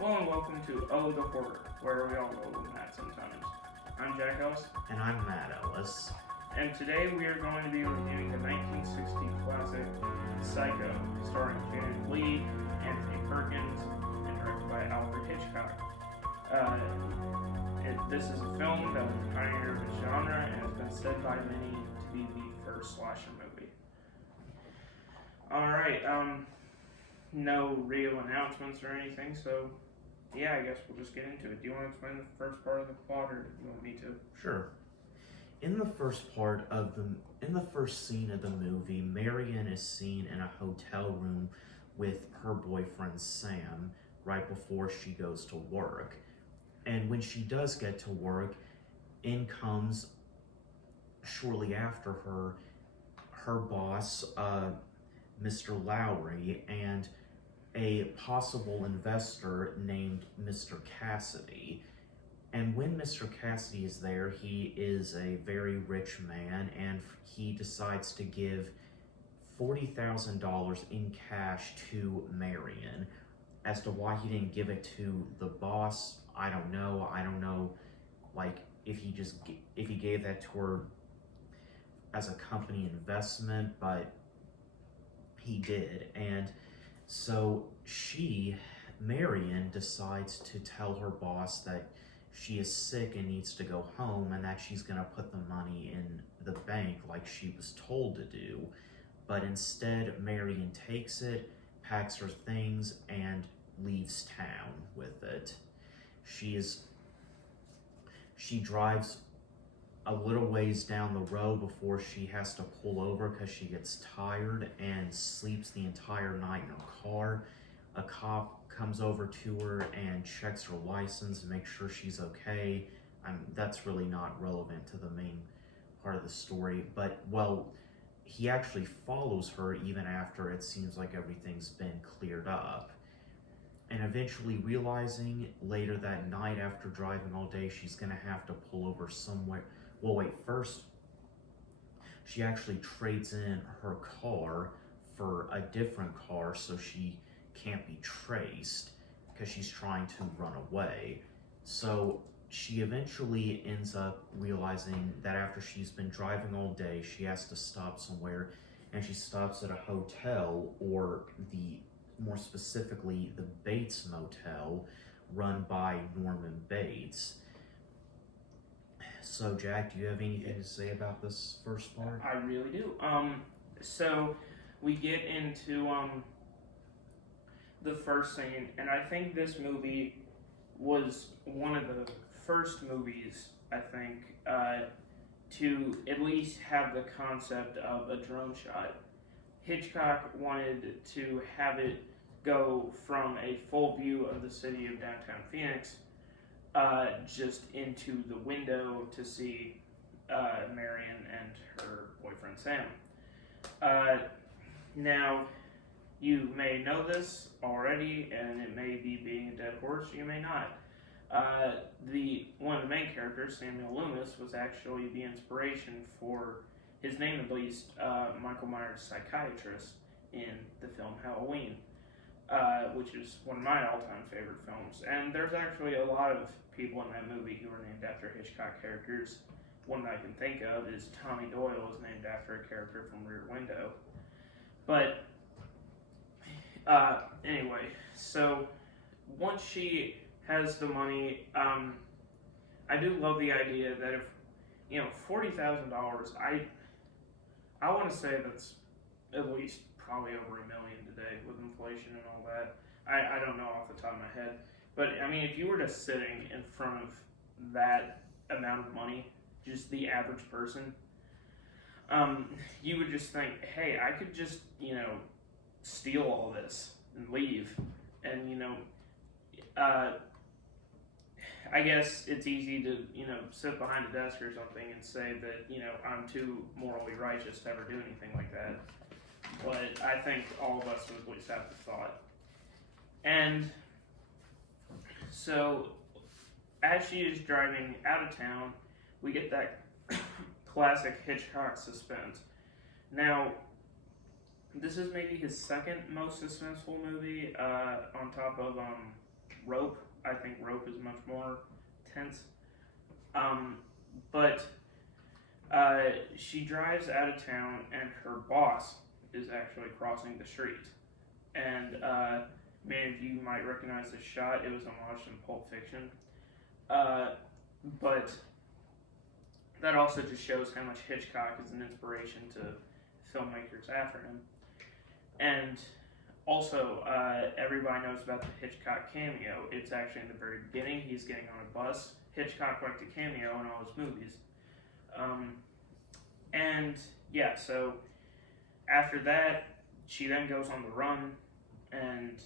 Hello and welcome to Oh the Horror, where we all go mad sometimes. I'm Jack Ellis, And I'm Matt Ellis. and today we are going to be reviewing the 1960 classic Psycho, starring Janet Leigh, Anthony Perkins, and directed by Alfred Hitchcock. This is a film that was a pioneer of the genre and has been said by many to be the first slasher movie. Alright, no real announcements or anything, so yeah, I guess we'll just get into it. Do you want to explain the first part of the plot, or do you want me to? Sure. In the first scene of the movie, Marion is seen in a hotel room with her boyfriend Sam right before she goes to work. And when she does get to work, in comes shortly after her boss, Mr. Lowry, and a possible investor named Mr. Cassidy. And when Mr. Cassidy is there, he is a very rich man, and he decides to give $40,000 in cash to Marion. As to why he didn't give it to the boss, I don't know, like, if he gave that to her as a company investment, but he did. And so Marion, decides to tell her boss that she is sick and needs to go home, and that she's going to put the money in the bank like she was told to do. But instead, Marion takes it, packs her things, and leaves town with it. She drives a little ways down the road before she has to pull over because she gets tired and sleeps the entire night in her car. A cop comes over to her and checks her license and makes sure she's okay. That's really not relevant to the main part of the story, but, well, he actually follows her even after it seems like everything's been cleared up. And eventually realizing later that night, after driving all day, she's gonna have to pull over somewhere. Well, wait, first, she actually trades in her car for a different car so she can't be traced because she's trying to run away. So she eventually ends up realizing that after she's been driving all day, she has to stop somewhere, and she stops at a hotel, or more specifically, the Bates Motel, run by Norman Bates. So, Jack, do you have anything to say about this first part? I really do. So we get into the first scene, and I think this movie was one of the first movies, I think, to at least have the concept of a drone shot. Hitchcock wanted to have it go from a full view of the city of downtown Phoenix just into the window to see Marion and her boyfriend Sam. Now, you may know this already, and it may be being a dead horse, you may not. One of the main characters, Samuel Loomis, was actually the inspiration for, his name at least, Michael Myers' psychiatrist in the film Halloween, which is one of my all-time favorite films. And there's actually a lot of people in that movie who are named after Hitchcock characters. One that I can think of is Tommy Doyle is named after a character from Rear Window. But anyway, so once she has the money, I do love the idea that if, $40,000, I want to say that's at least probably over $1 million today with inflation and all that. I don't know off the top of my head, but I mean, if you were just sitting in front of that amount of money, just the average person, you would just think, hey, I could just, steal all this and leave. And, I guess it's easy to, sit behind a desk or something and say that, I'm too morally righteous to ever do anything like that. But I think all of us would at least have the thought. And so, as she is driving out of town, we get that classic Hitchcock suspense. Now, this is maybe his second most suspenseful movie, on top of Rope. I think Rope is much more tense. But she drives out of town, and her boss is actually crossing the street. And many of you might recognize this shot. It was homaged in Pulp Fiction. But that also just shows how much Hitchcock is an inspiration to filmmakers after him. And also, everybody knows about the Hitchcock cameo. It's actually in the very beginning. He's getting on a bus. Hitchcock liked to cameo in all his movies. And yeah, so after that, she then goes on the run, and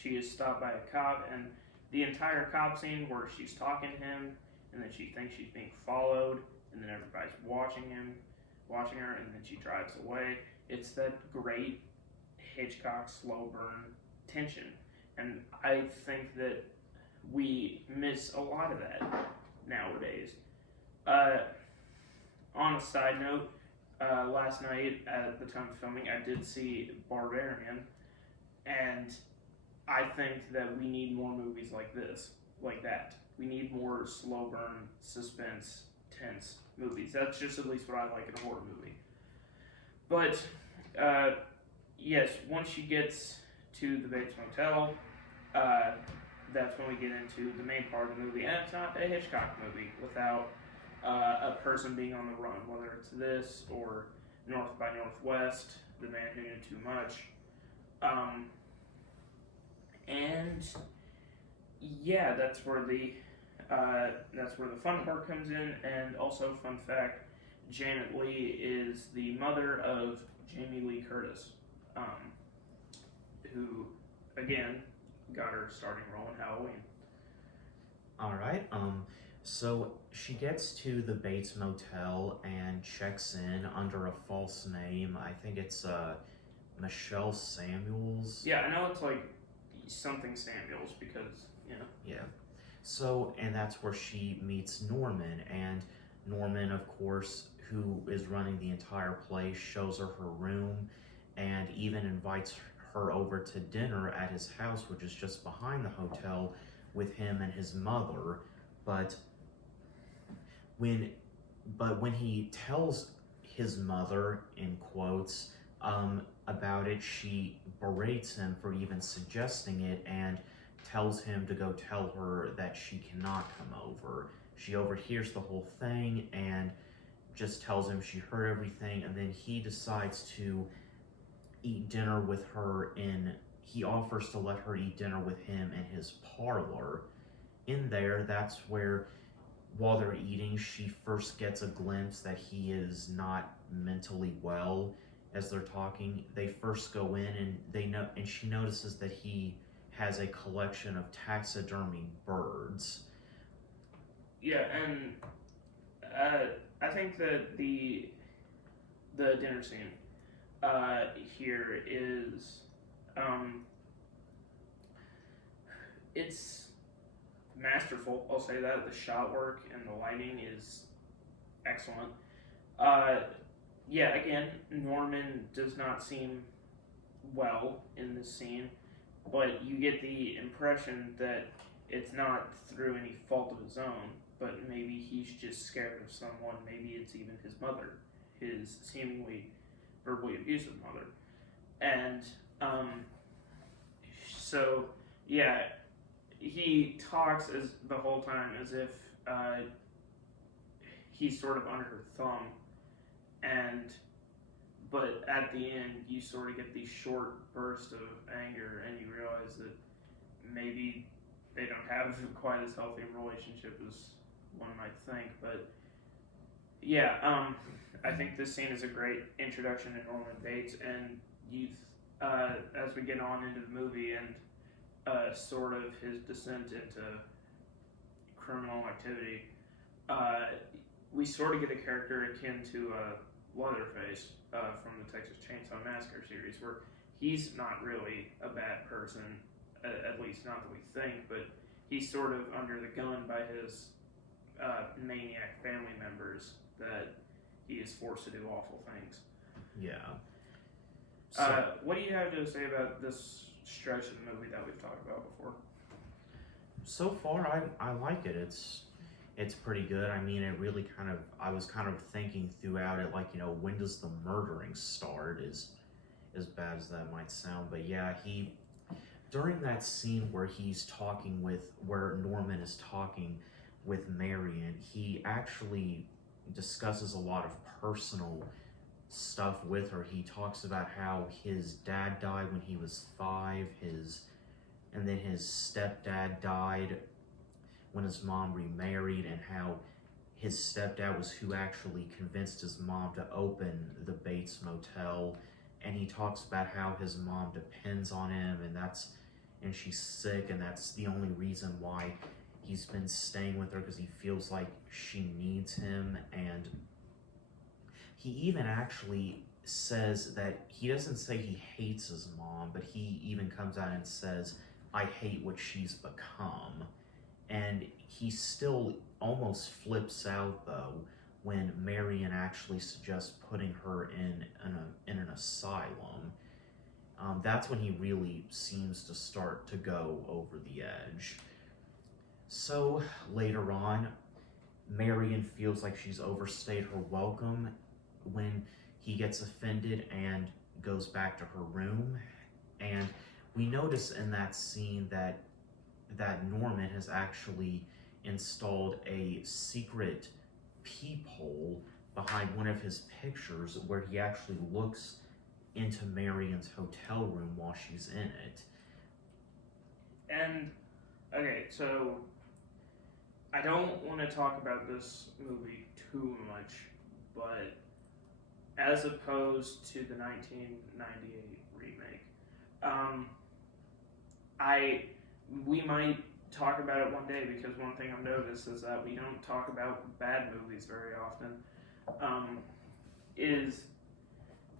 she is stopped by a cop, and the entire cop scene where she's talking to him, and then she thinks she's being followed, and then everybody's watching her, and then she drives away. It's that great Hitchcock slow burn tension, and I think that we miss a lot of that nowadays. On a side note, last night at the time of filming, I did see Barbarian, and I think that we need more movies like this, like that. We need more slow burn, suspense, tense movies. That's just at least what I like in a horror movie. But yes, once she gets to the Bates Motel, that's when we get into the main part of the movie. And it's not a Hitchcock movie without a person being on the run, whether it's this or North by Northwest, The Man Who Knew Too Much. And yeah, that's where the fun part comes in. And also, fun fact, Janet Leigh is the mother of Jamie Lee Curtis, who again got her starting role in Halloween. All right. So she gets to the Bates Motel and checks in under a false name. I think it's Michelle Samuels. Yeah, I know it's like something Samuels because, you know. Yeah. So, and that's where she meets Norman. And Norman, of course, who is running the entire place, shows her her room and even invites her over to dinner at his house, which is just behind the hotel, with him and his mother. But when he tells his mother, in quotes, about it, she berates him for even suggesting it and tells him to go tell her that she cannot come over. She overhears the whole thing and just tells him she heard everything, and then he decides to eat dinner with her he offers to let her eat dinner with him in his parlor. In there, that's where, while they're eating, she first gets a glimpse that he is not mentally well. As they're talking, they first go in and she notices that he has a collection of taxidermy birds. Yeah, and I think that the dinner scene here is it's masterful. I'll say that the shot work and the lighting is excellent. Yeah, again, Norman does not seem well in this scene, but you get the impression that it's not through any fault of his own, but maybe he's just scared of someone. Maybe it's even his mother, his seemingly verbally abusive mother. And so, yeah, he talks as the whole time as if he's sort of under her thumb, but at the end you sort of get these short bursts of anger, and you realize that maybe they don't have quite as healthy a relationship as one might think. But yeah, I think this scene is a great introduction to Norman Bates, and as we get on into the movie and sort of his descent into criminal activity, we sort of get a character akin to Leatherface from the Texas Chainsaw Massacre series, where he's not really a bad person, at least not that we think, but he's sort of under the gun by his maniac family members that he is forced to do awful things. Yeah. What do you have to say about this stretch of the movie that we've talked about before? So far, I like it. It's pretty good. I mean, it really kind of I was kind of thinking throughout it, like, when does the murdering start? Is as bad as that might sound, but yeah, he during that scene where Norman is talking with Marion, he actually discusses a lot of personal stuff with her. He talks about how his dad died when he was 5, and then his stepdad died when his mom remarried, and how his stepdad was who actually convinced his mom to open the Bates Motel. And he talks about how his mom depends on him, and she's sick, and that's the only reason why he's been staying with her, because he feels like she needs him. And he even actually says that he doesn't say he hates his mom, but he even comes out and says, I hate what she's become. And he still almost flips out, though, when Marion actually suggests putting her in an asylum. That's when he really seems to start to go over the edge. So later on, Marion feels like she's overstayed her welcome when he gets offended and goes back to her room. And we notice in that scene that Norman has actually installed a secret peephole behind one of his pictures, where he actually looks into Marion's hotel room while she's in it. And okay, so I don't want to talk about this movie too much, but as opposed to the 1998 remake, we might talk about it one day, because one thing I've noticed is that we don't talk about bad movies very often. Is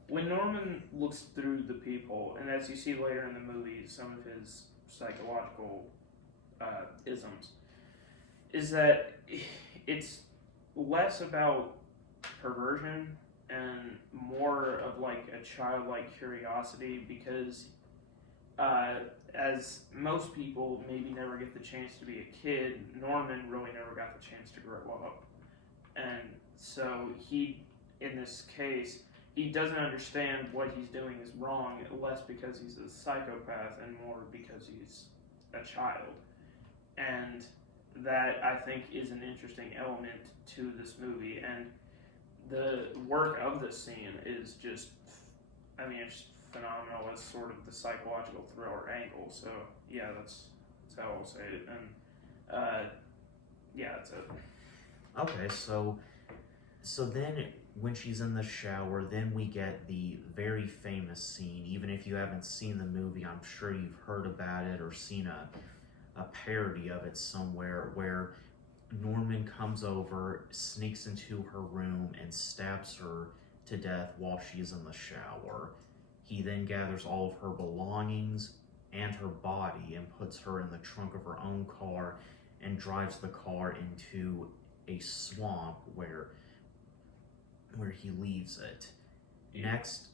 when Norman looks through the peephole, and as you see later in the movie, some of his psychological isms, is that it's less about perversion and more of like a childlike curiosity, because as most people maybe never get the chance to be a kid, Norman really never got the chance to grow up. And so he, in this case, he doesn't understand what he's doing is wrong, less because he's a psychopath and more because he's a child. And that, I think, is an interesting element to this movie. And the work of this scene is just, it's phenomenal as sort of the psychological thriller angle. So, yeah, that's how I'll say it. And, yeah, that's it. Okay, so then when she's in the shower, then we get the very famous scene. Even if you haven't seen the movie, I'm sure you've heard about it or seen a parody of it somewhere, where Norman comes over, sneaks into her room, and stabs her to death while she's in the shower. He then gathers all of her belongings and her body and puts her in the trunk of her own car and drives the car into a swamp where he leaves it. Next,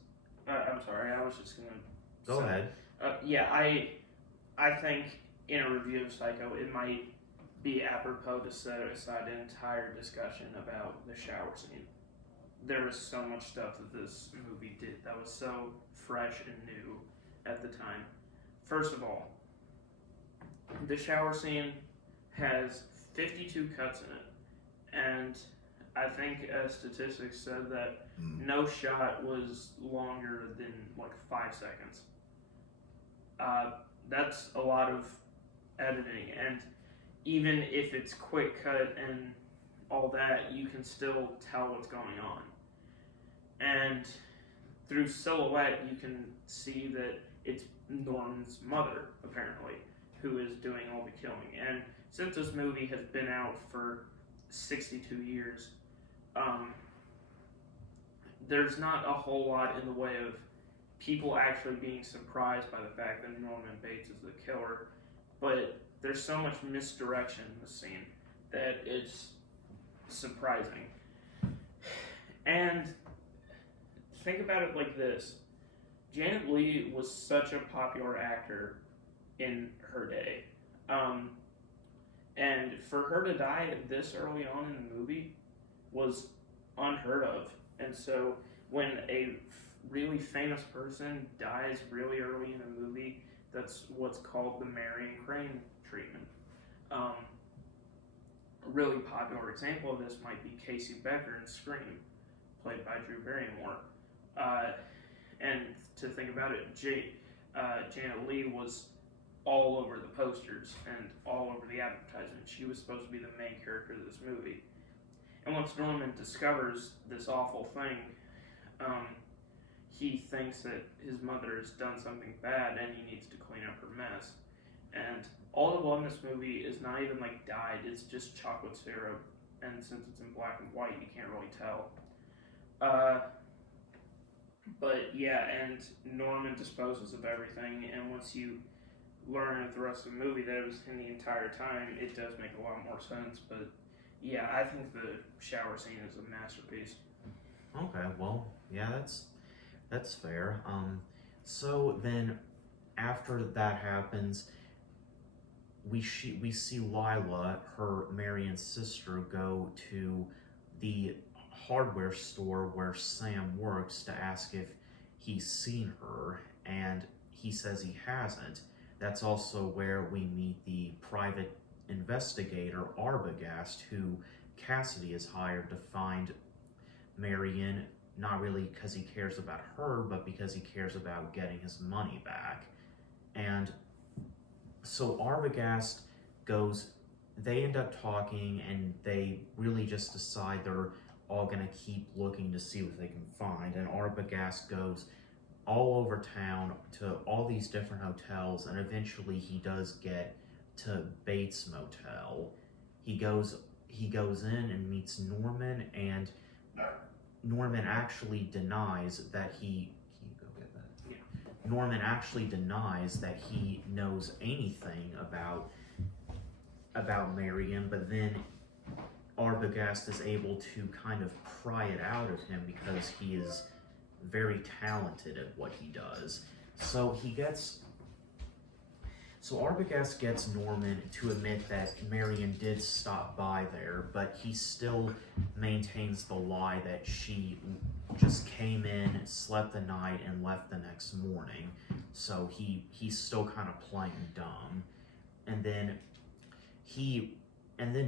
I'm sorry, I was just gonna go ahead. Yeah, I think in a review of Psycho, it might be apropos to set aside an entire discussion about the shower scene. There was so much stuff that this movie did that was so fresh and new at the time. First of all, the shower scene has 52 cuts in it, and I think statistics said that no shot was longer than like 5 seconds. That's a lot of editing, and even if it's quick cut and all that, you can still tell what's going on. And through silhouette, you can see that it's Norman's mother, apparently, who is doing all the killing. And since this movie has been out for 62 years, there's not a whole lot in the way of people actually being surprised by the fact that Norman Bates is the killer, but there's so much misdirection in the scene that it's surprising. And think about it like this. Janet Leigh was such a popular actor in her day. And for her to die this early on in the movie was unheard of. And so when a really famous person dies really early in a movie, that's what's called the Marion Crane treatment. A really popular example of this might be Casey Becker in Scream, played by Drew Barrymore. And to think about it, Janet Leigh was all over the posters and all over the advertisement. She was supposed to be the main character of this movie. And once Norman discovers this awful thing, he thinks that his mother has done something bad and he needs to clean up her mess. And all the blood in this movie is not even like dyed, it's just chocolate syrup. And since it's in black and white, you can't really tell. But yeah, and Norman disposes of everything, and once you learn at the rest of the movie that it was him the entire time, it does make a lot more sense. But yeah, I think the shower scene is a masterpiece. Okay, well, yeah, that's fair. So then after that happens, we see Lila, her Marion's sister, go to the hardware store where Sam works to ask if he's seen her, and he says he hasn't. That's also where we meet the private investigator Arbogast, who Cassidy has hired to find Marion, not really because he cares about her, but because he cares about getting his money back. And so Arbogast goes, they end up talking, and they really just decide they're all gonna keep looking to see what they can find. And Arbogast goes all over town to all these different hotels, and eventually he does get to Bates Motel. He goes in and meets Norman, and Norman actually denies that he. Can you go get that? Yeah. Norman actually denies that he knows anything about Marion, but then Arbogast is able to kind of pry it out of him because he is very talented at what he does. So Arbogast gets Norman to admit that Marion did stop by there, but he still maintains the lie that she just came in, slept the night, and left the next morning. So he's still kind of playing dumb. And then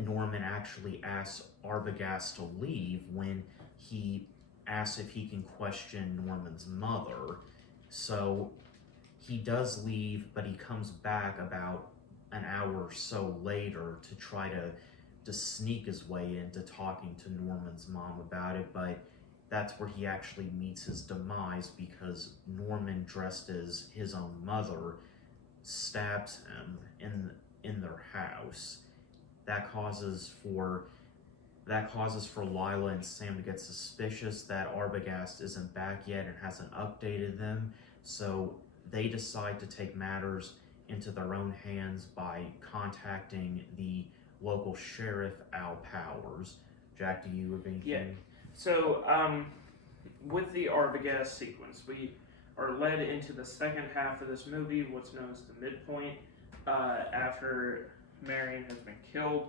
Norman actually asks Arbogast to leave when he asks if he can question Norman's mother. So he does leave, but he comes back about an hour or so later to try to sneak his way into talking to Norman's mom about it, but that's where he actually meets his demise because Norman, dressed as his own mother, stabs him in their house. That causes for Lila and Sam to get suspicious that Arbogast isn't back yet and hasn't updated them, so they decide to take matters into their own hands by contacting the local sheriff, Al Powers. Jack, do you have anything? Yeah. So, with the Arbogast sequence, we are led into the second half of this movie, what's known as the midpoint, after Marion has been killed.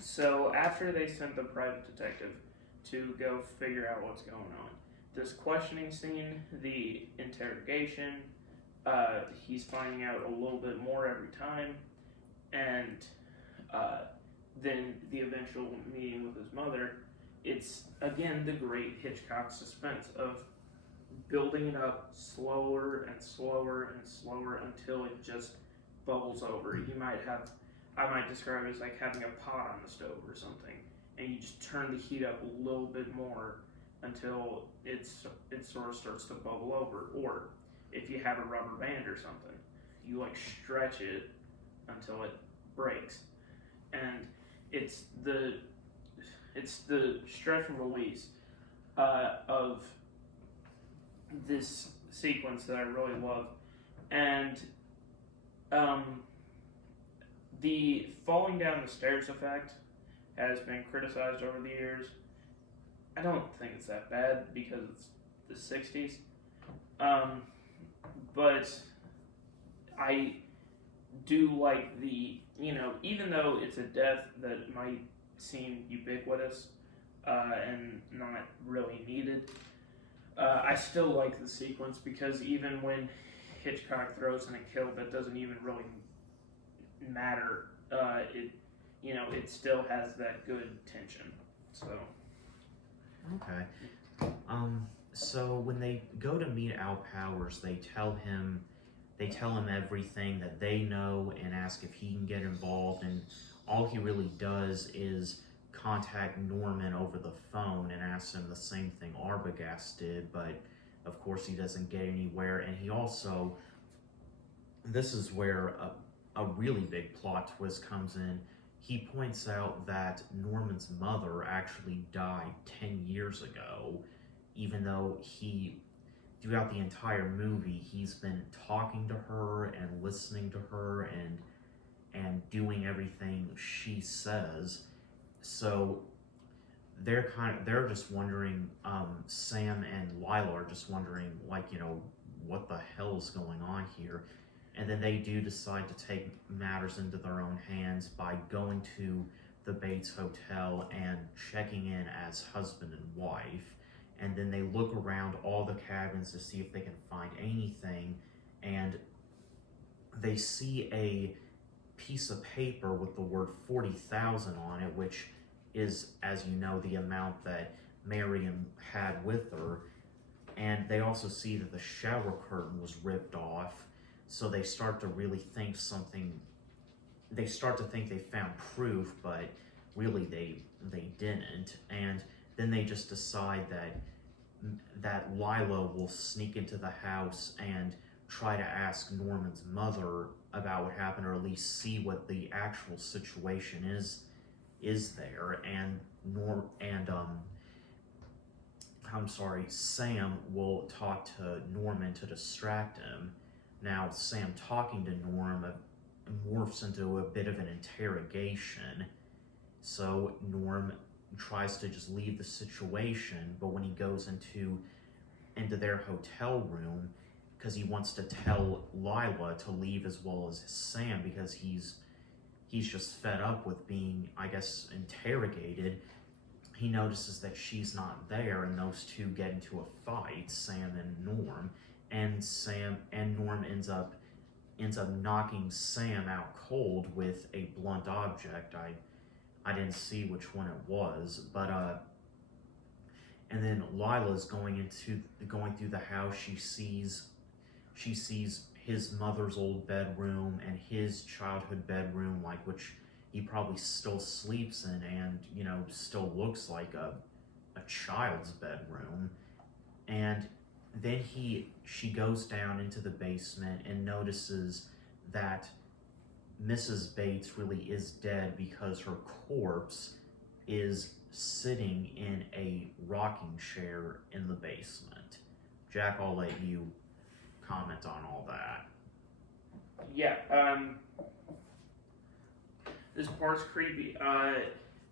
So after they sent the private detective to go figure out what's going on, this questioning scene, the interrogation, he's finding out a little bit more every time, and then the eventual meeting with his mother. It's, again, the great Hitchcock suspense of building it up slower and slower and slower until it just bubbles over. I might describe it as like having a pot on the stove or something, and you just turn the heat up a little bit more until it sort of starts to bubble over. Or if you have a rubber band or something, you like stretch it until it breaks. And it's the stretch and release of this sequence that I really love. And the falling down the stairs effect has been criticized over the years. I don't think it's that bad because it's the 60s. But do like the, even though it's a death that might seem ubiquitous and not really needed, I still like the sequence because even when Hitchcock throws in a kill that doesn't even really matter, it still has that good tension. So. Okay. So when they go to meet Al Powers, they tell him everything that they know and ask if he can get involved, and all he really does is contact Norman over the phone and ask him the same thing Arbogast did, but of course he doesn't get anywhere. And he also, this is where a really big plot twist comes in. He points out that Norman's mother actually died 10 years ago, even though throughout the entire movie, he's been talking to her and listening to her and doing everything she says. So they're just wondering, Sam and Lila are just wondering, what the hell is going on here? And then they do decide to take matters into their own hands by going to the Bates Hotel and checking in as husband and wife. And then they look around all the cabins to see if they can find anything. And they see a piece of paper with the word 40,000 on it, which is, as you know, the amount that Marion had with her. And they also see that the shower curtain was ripped off. So they start to really think they found proof, but really they didn't. And then they just decide that Lila will sneak into the house and try to ask Norman's mother about what happened, or at least see what the actual situation is there. And Sam will talk to Norman to distract him. Now, Sam talking to Norm morphs into a bit of an interrogation. So Norm tries to just leave the situation, but when he goes into their hotel room, because he wants to tell Lila to leave as well as Sam, because he's just fed up with being, I guess, interrogated. He notices that she's not there, and those two get into a fight, Sam and Norm, and Norm ends up knocking Sam out cold with a blunt object. I didn't see which one it was, but and then Lila's going through the house. She sees his mother's old bedroom and his childhood bedroom, which he probably still sleeps in, and still looks like a child's bedroom. And then she goes down into the basement and notices that Mrs. Bates really is dead, because her corpse is sitting in a rocking chair in the basement. Jack, I'll let you comment on all that. Yeah, this part's creepy.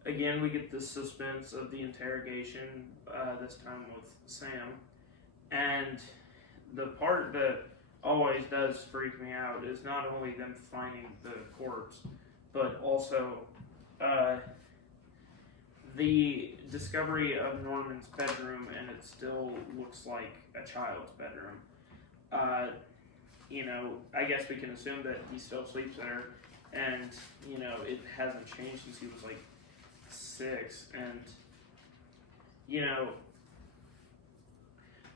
Again, we get the suspense of the interrogation, this time with Sam. And the part that always does freak me out is not only them finding the corpse, but also the discovery of Norman's bedroom, and it still looks like a child's bedroom. I guess we can assume that he still sleeps there, and it hasn't changed since he was like 6. And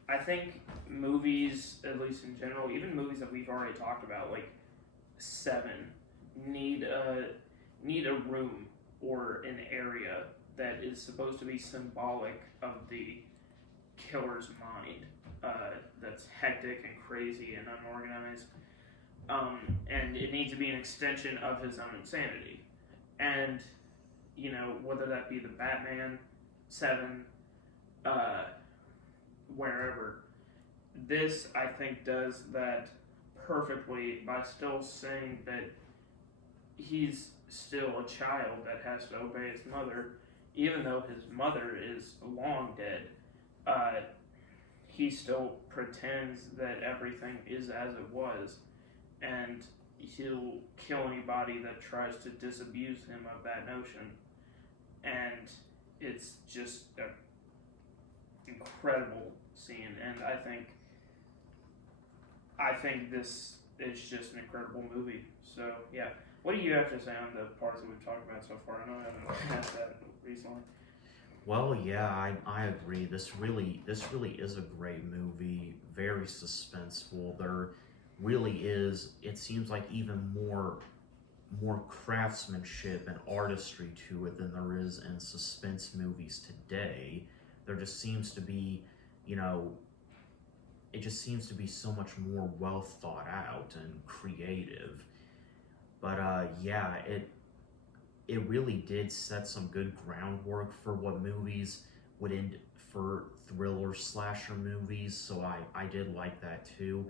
I think movies, at least in general, even movies that we've already talked about, like Seven, need a room or an area that is supposed to be symbolic of the killer's mind. That's hectic and crazy and unorganized, and it needs to be an extension of his own insanity. And whether that be the Batman, Seven, wherever, this I think does that perfectly by still saying that he's still a child that has to obey his mother, even though his mother is long dead. He still pretends that everything is as it was, and he'll kill anybody that tries to disabuse him of that notion. And it's just an incredible scene, and I think this is just an incredible movie. So yeah, what do you have to say on the parts that we've talked about so far? I know I haven't asked that recently. Well, yeah, I agree. This really is a great movie. Very suspenseful. There really is. It seems like even more craftsmanship and artistry to it than there is in suspense movies today. There just seems to be, you know, it just seems to be so much more well thought out and creative. But yeah, it really did set some good groundwork for what movies would end for thriller slasher movies. So I did like that too.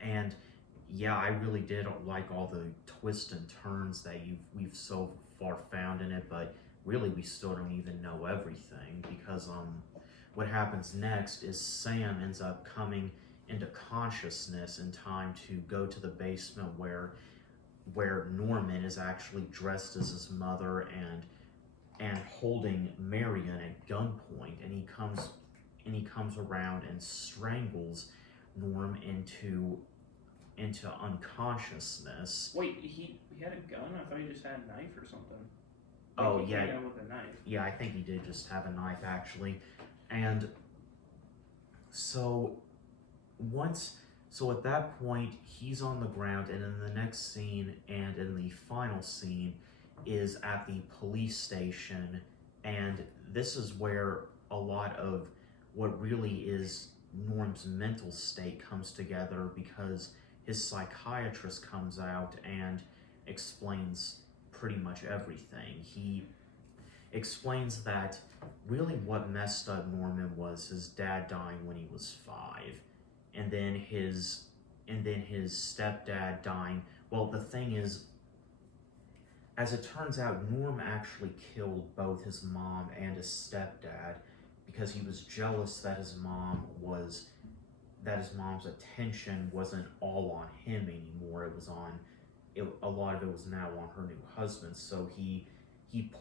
And yeah, I really did like all the twists and turns that we've so far found in it, but really we still don't even know everything because what happens next is Sam ends up coming into consciousness in time to go to the basement where Norman is actually dressed as his mother and holding Marion at gunpoint, and he comes around and strangles Norm into unconsciousness. Wait, he had a gun? I thought he just had a knife or something. Oh he yeah, came out with a knife. yeah, I think he did just have a knife actually, and so at that point he's on the ground, and in the next scene and in the final scene is at the police station, and this is where a lot of what really is Norm's mental state comes together, because his psychiatrist comes out and explains pretty much everything. He explains that really what messed up Norman was his dad dying when he was 5, and then his stepdad dying. Well, the thing is, as it turns out, Norm actually killed both his mom and his stepdad because he was jealous that his mom's attention wasn't all on him anymore. A lot of it was now on her new husband. So he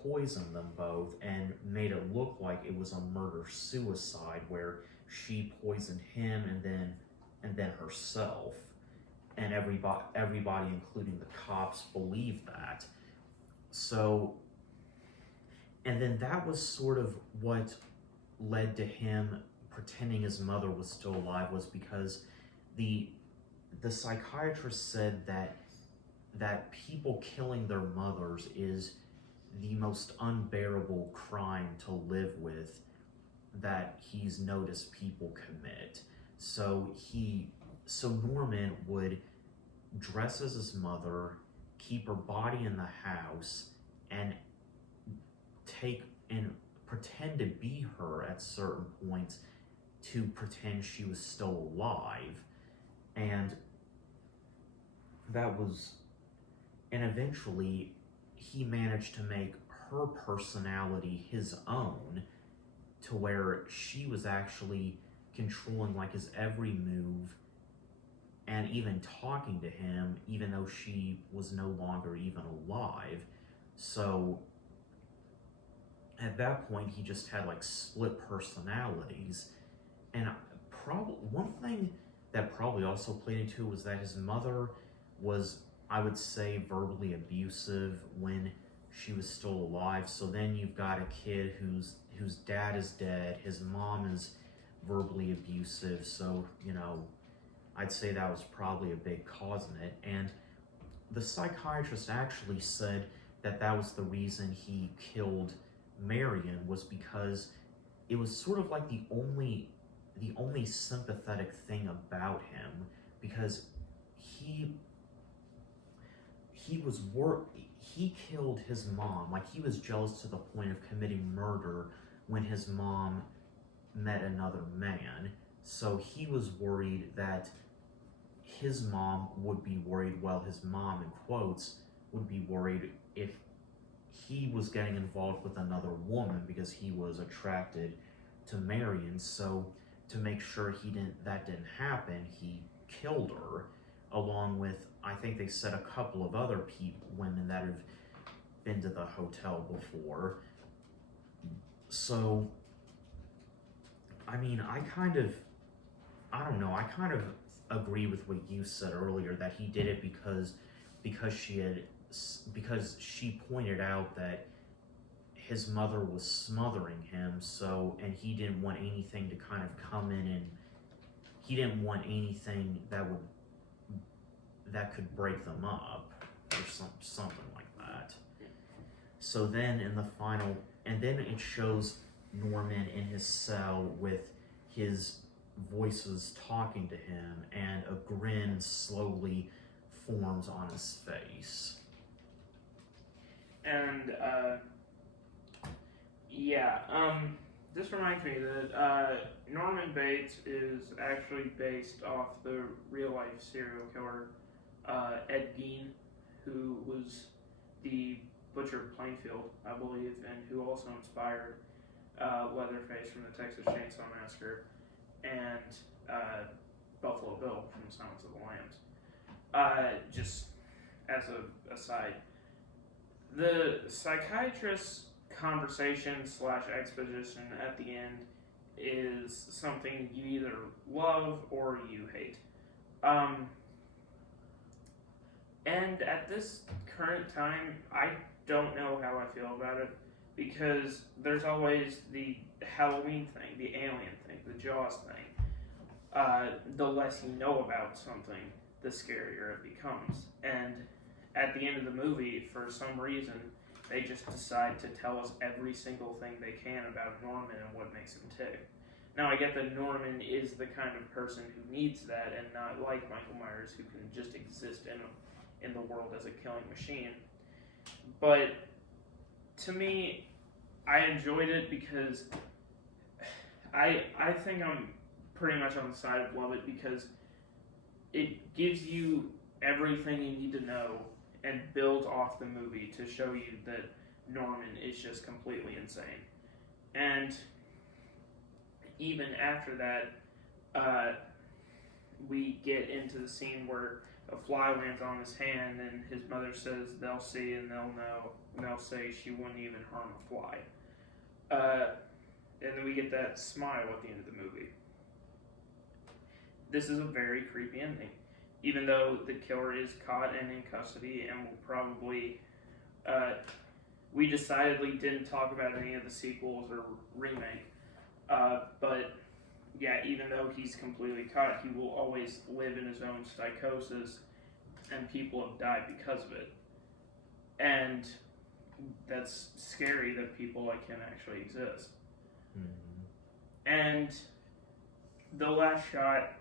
poisoned them both and made it look like it was a murder-suicide where she poisoned him and then herself. And everybody, including the cops, believed that. So, and then that was sort of what led to him pretending his mother was still alive, was because the psychiatrist said that people killing their mothers is the most unbearable crime to live with that he's noticed people commit. So Norman would dress as his mother, keep her body in the house, and pretend to be her at certain points to pretend she was still alive. And eventually he managed to make her personality his own, to where she was actually controlling like his every move and even talking to him, even though she was no longer even alive. So at that point he just had like split personalities. And one thing that probably also played into it was that his mother was, I would say, verbally abusive when she was still alive. So then you've got a kid whose dad is dead, his mom is verbally abusive, so I'd say that was probably a big cause in it. And the psychiatrist actually said that was the reason he killed Marion, was because it was sort of like the only sympathetic thing about him, because he killed his mom. Like, he was jealous to the point of committing murder when his mom met another man. So he was worried that his mom would be worried, well, his mom, in quotes, would be worried if he was getting involved with another woman, because he was attracted to Marion. So to make sure that didn't happen, he killed her. along with, I think they said, a couple of other women that have been to the hotel before. So, I mean, I don't know, I kind of agree with what you said earlier, that he did it because she pointed out that his mother was smothering him, so, and he didn't want anything to kind of come in, and he didn't want anything that could break them up, or something like that. So then in the final, and then it shows Norman in his cell with his voices talking to him, and a grin slowly forms on his face. And, this reminds me that Norman Bates is actually based off the real-life serial killer Ed Gein, who was the Butcher of Plainfield, I believe, and who also inspired Leatherface from the Texas Chainsaw Massacre and Buffalo Bill from Silence of the Lambs. Just as a aside, the psychiatrist's conversation / exposition at the end is something you either love or you hate. And at this current time, I don't know how I feel about it, because there's always the Halloween thing, the alien thing, the Jaws thing. The less you know about something, the scarier it becomes. And at the end of the movie, for some reason, they just decide to tell us every single thing they can about Norman and what makes him tick. Now, I get that Norman is the kind of person who needs that, and not like Michael Myers, who can just exist in the world as a killing machine. But to me, I enjoyed it because I think I'm pretty much on the side of love it, because it gives you everything you need to know and builds off the movie to show you that Norman is just completely insane. And even after that, we get into the scene where a fly lands on his hand, and his mother says they'll see and they'll know, and they'll say she wouldn't even harm a fly. And then we get that smile at the end of the movie. This is a very creepy ending, even though the killer is caught and in custody, and will probably, we decidedly didn't talk about any of the sequels or remake, but yeah, even though he's completely caught, he will always live in his own psychosis, and people have died because of it. And that's scary that people like him actually exist. Mm-hmm. And the last shot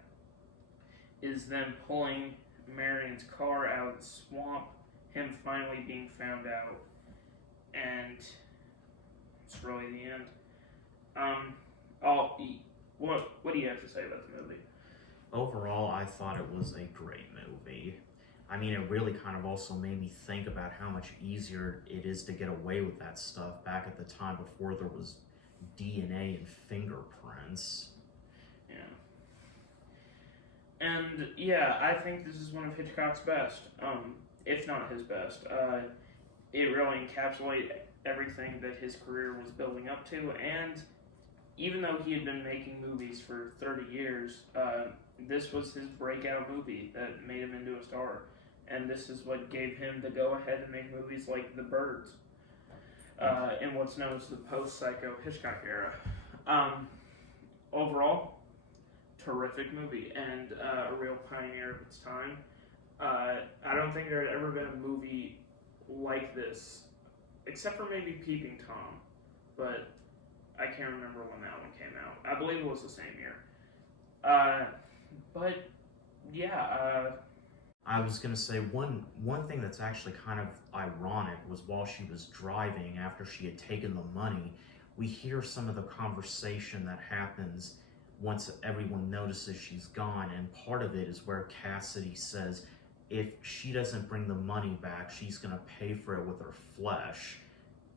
is them pulling Marion's car out of the swamp, him finally being found out, and it's really the end. What do you have to say about the movie? Overall, I thought it was a great movie. I mean, it really kind of also made me think about how much easier it is to get away with that stuff back at the time before there was DNA and fingerprints. Yeah. And yeah, I think this is one of Hitchcock's best, if not his best. It really encapsulates everything that his career was building up to, and even though he had been making movies for 30 years, this was his breakout movie that made him into a star. And this is what gave him the go-ahead to make movies like The Birds, in what's known as the post-Psycho Hitchcock era. Overall, terrific movie, and a real pioneer of its time. I don't think there had ever been a movie like this, except for maybe Peeping Tom, but I can't remember when that one came out. I believe it was the same year. But yeah. I was gonna say one thing that's actually kind of ironic was while she was driving, after she had taken the money, we hear some of the conversation that happens once everyone notices she's gone, and part of it is where Cassidy says if she doesn't bring the money back, she's gonna pay for it with her flesh,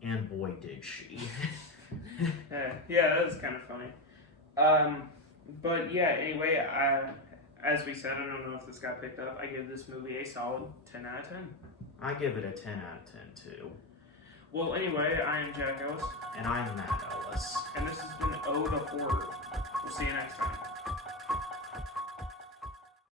and boy did she. Yeah, that was kind of funny. But yeah, anyway, I as we said, I don't know if this got picked up. I give this movie a solid 10 out of 10. I give it a 10 out of 10 too. Well, anyway, I am Jack Ellis. And I'm Matt Ellis. And this has been Ode to Horror. We'll see you next time.